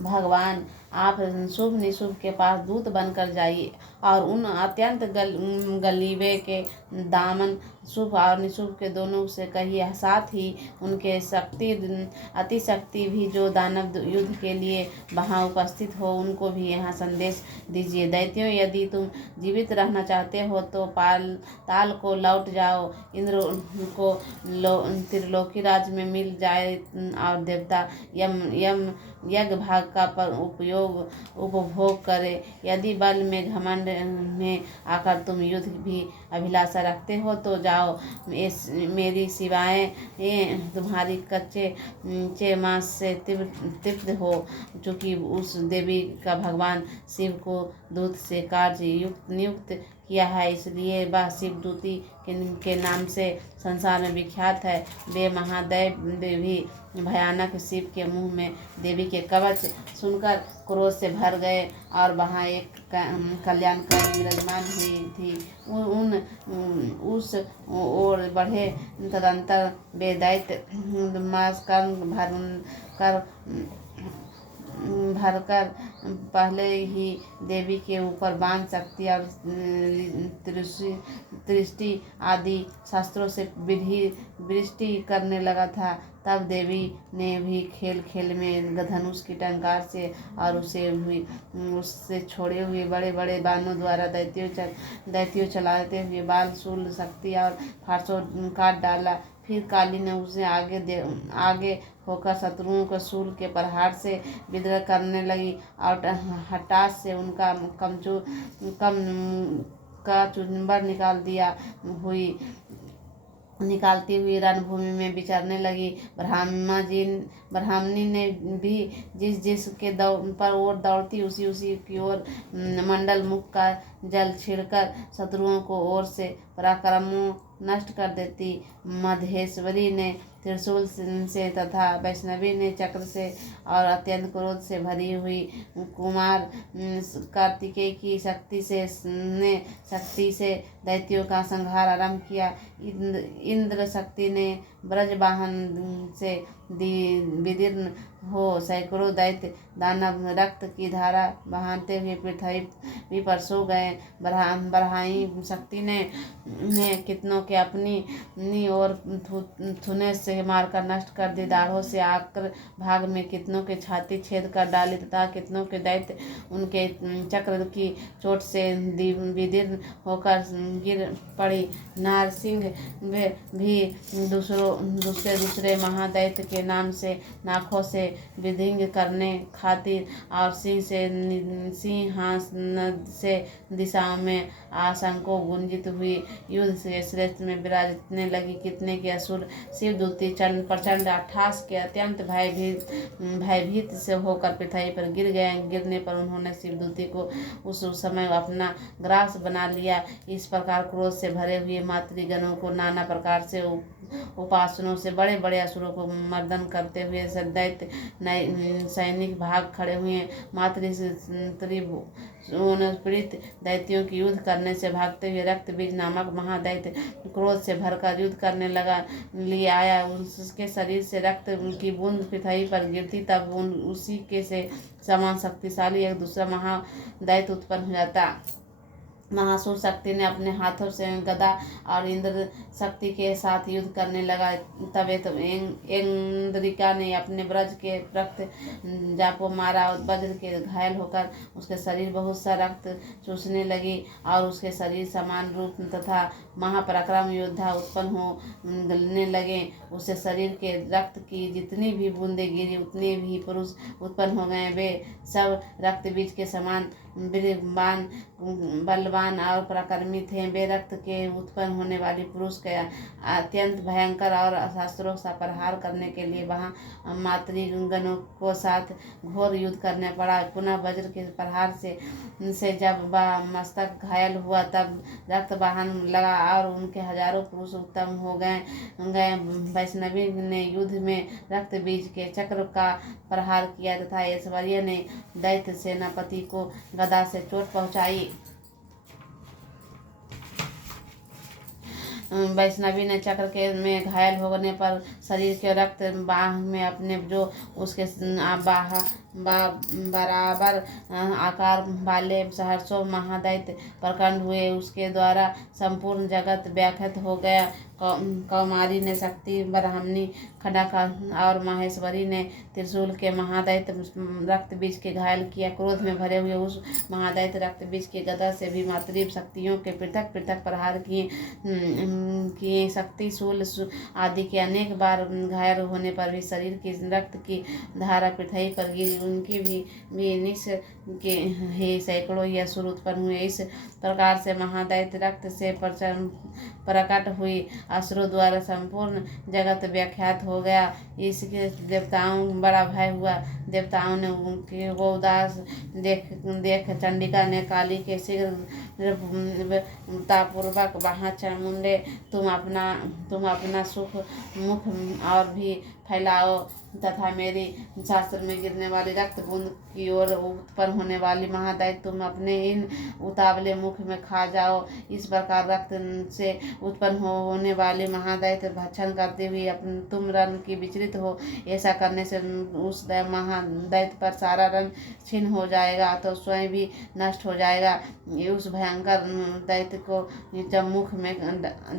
भगवान आप शुभ निशुभ के पास दूत बनकर जाइए और उन अत्यंत गलीबे के दामन शुभ और निशुभ के दोनों से कहिए, साथ ही उनके अतिशक्ति भी जो दानव युद्ध के लिए वहाँ उपस्थित हो उनको भी यहाँ संदेश दीजिए। दैत्यों, यदि तुम जीवित रहना चाहते हो तो ताल को लौट जाओ, इंद्र को त्रिलोकी राज में मिल जाए और देवता यम यज्ञ भाग का उपभोग करे। यदि बल में घमंड में आकर तुम युद्ध भी अभिलाषा रखते हो तो जाओ, मेरी सिवाय तुम्हारी कच्चे मांस से तृप्त हो चुकी उस देवी का भगवान शिव को दूत से कार्य नियुक्त किया है, इसलिए वह शिवदूती के नाम से संसार में विख्यात है। वे महादेव भी भयानक शिव के मुंह में देवी के कवच सुनकर क्रोध से भर गए और वहाँ एक कल्याणकारी विराजमान हुई थी। उस ओर बढ़े तदंतर वे दैत्य भरकर पहले ही देवी के ऊपर बाण, शक्ति और दृष्टि आदि शास्त्रों से वृष्टि करने लगा था। तब देवी ने भी खेल खेल में धनुष की टंकार से और उससे छोड़े हुए बड़े बड़े बाणों द्वारा दैत्यों चलाते हुए बाल, शूल, शक्ति और फारसों काट डाला। फिर काली ने उसे आगे होकर शत्रुओं को शूल के प्रहार से विद्रोह करने लगी और हठात से उनका का चुंबर निकालती हुई रणभूमि में विचरने लगी। ब्राह्मणी ने भी जिस के पर ओर दौड़ती उसी की ओर मंडल मुख का जल छिड़कर शत्रुओं को ओर से पराक्रमों नष्ट कर देती। मधेश्वरी ने त्रिशूल से तथा वैष्णवी ने चक्र से और अत्यंत क्रोध से भरी हुई कुमार कार्तिकेय की शक्ति से दैत्यों का संहार आरंभ किया। इंद्र शक्ति ने ब्रजवाहन से विदीर्ण हो सैकड़ों दैत्य दानव रक्त की धारा बहाते हुए पृथ्वी पर सो गए। बरहाई शक्ति ने कितनों के अपनी ओर थुने से मारकर नष्ट कर दी। दाढ़ों से आकर भाग में कितनों के छाती छेद कर डाली तथा कितनों के दैत्य उनके चक्र की चोट से विदीर्ण होकर गिर पड़ी। नारसिंह भी दूसरे महादैत्य के नाम से नाखों से विधिंग करने खातिर और सिंहासन से दिशाओं में आशंको गुंजित हुई युद्ध से श्रेष्ठ में विराजने लगी। कितने के असुर शिवदूती प्रचंड अट्ठास के अत्यंत भयभीत से होकर पृथ्वी पर गिर गए। गिरने पर उन्होंने शिवदूती को उस समय अपना ग्रास बना लिया। इस प्रकार क्रोध से भरे हुए मातृगणों को नाना प्रकार से उपासनों से बड़े बड़े असुरों को मर्दन करते हुए दैत्य सैनिक भाग खड़े हुए। पीड़ित दैत्यों की युद्ध करने से भागते हुए रक्त बीज नामक महादैत्य क्रोध से भरकर युद्ध करने लिए आया। उसके शरीर से रक्त की बूंद पृथ्वी पर गिरती तब उसी के से समान शक्तिशाली एक दूसरा महादैत्य उत्पन्न हो जाता। महासुर शक्ति ने अपने हाथों से गदा और इंद्र शक्ति के साथ युद्ध करने लगा। तब इंद्रिका ने अपने ब्रज के रक्त जापो मारा और वज्र के घायल होकर उसके शरीर बहुत सा रक्त चूसने लगी और उसके शरीर समान रूप तथा महापराक्रम योद्धा उत्पन्न होने लगे। उसके शरीर के रक्त की जितनी भी बूंदें गिरी उतने भी पुरुष उत्पन्न हो गए। वे सब रक्त बीज के समान बलवान और पराक्रमी थे। वे रक्त के उत्पन्न होने वाली पुरुष के अत्यंत भयंकर और शास्त्रों का प्रहार करने के लिए वहाँ मातृगणों को साथ घोर युद्ध करने पड़ा। पुनः वज्र के प्रहार से जब वह मस्तक घायल हुआ तब रक्त बहन लगा और उनके हजारों पुरुष उत्तम हो गए। वैष्णवी ने युद्ध में रक्त बीज के चक्र का प्रहार किया तथा ऐश्वर्य ने दैत्य सेनापति को गदा से चोट पहुंचाई। वैष्णवी ने चक्र के में घायल होने पर शरीर के रक्त बाह में अपने जो उसके बराबर आकार वाले सहर्षों महादैत्य प्रकट हुए। उसके द्वारा संपूर्ण जगत व्याख्यात हो गया। कौमारी ने शक्ति ब्राह्मणी खड़क और माहेश्वरी ने त्रिशूल के महादैत्य रक्त बीज के घायल किया। क्रोध में भरे हुए उस महादैत्य रक्त बीज के गदा से भी मातृ शक्तियों के पृथक पृथक प्रहार किए। शक्ति शूल आदि के अनेक बार घायल होने पर भी शरीर की रक्त की धारा पृथ्वी पर गिरी। उनकी भी निश के ही सैकड़ों असुर उत्पन्न हुए। इस प्रकार से महादैत्य रक्त से प्रकट हुई असुरों द्वारा संपूर्ण जगत व्याख्यात हो गया। इसके देवताओं बड़ा भय हुआ। देवताओं ने उनके वो उदास देख चंडिका ने काली के शीघ्रतापूर्वक वहाँ चामुंडे तुम अपना सुख मुख और भी फैलाओ तथा मेरी शास्त्र में गिरने वाली रक्त बूंद की ओर उत्पन्न होने वाली महादैत्य तुम अपने इन उतावले मुख में खा जाओ। इस प्रकार रक्त से उत्पन्न होने वाली महादैत्य भक्षण करते हुए तुम रण की विचलित हो। ऐसा करने से उस महादैत्य पर सारा रण छीन हो जाएगा तो स्वयं भी नष्ट हो जाएगा। उस भयंकर दैत्य को जब मुख में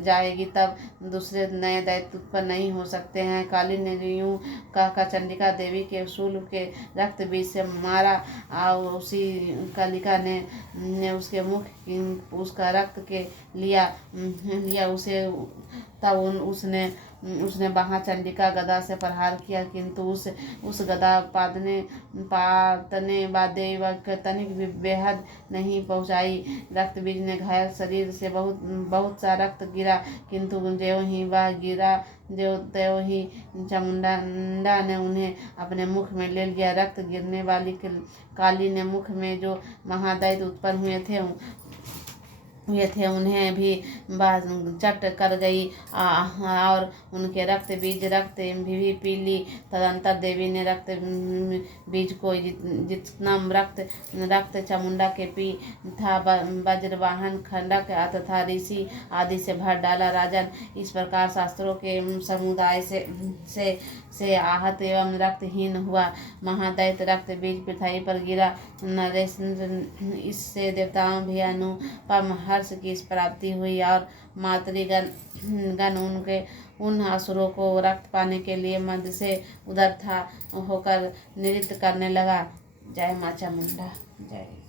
जाएगी तब दूसरे नए दैत्य उत्पन्न नहीं हो सकते हैं। काली ने यूं कहकर चंडिका देवी के शूल के रक्त बीज से मारा और उसी कालिका ने उसके मुख उसका रक्त के लिया उसे तब उसने वहाँ चंडिका गदा से प्रहार किया, किंतु उस गदा पातने देवी के तनिक भी बेहद नहीं पहुँचाई। रक्त बीज ने घायल शरीर से बहुत सा रक्त गिरा, किंतु ज्यों ही वह गिरा त्यों ही चामुंडा ने उन्हें अपने मुख में ले लिया। रक्त गिरने वाली काली ने मुख में जो महादैत्य उत्पन्न हुए थे उन्हें भी चट कर गई और उनके रक्त भी पी ली। तदंतर देवी ने रक्त बीज को जितना रक्त चामुंडा के पी था वज्रवाहन खंडक तथा ऋषि आदि से भर डाला। राजन, इस प्रकार शास्त्रों के समुदाय से आहत एवं रक्तहीन हुआ महादैत्य रक्त बीज पृथ्वी पर गिरा। इससे देवताओं भी अनुपम हर्ष की प्राप्ति हुई और मातृगण उन असुरों को रक्त पाने के लिए मध्य से उधर था होकर नृत्य करने लगा। जय माँ चामुंडा जय।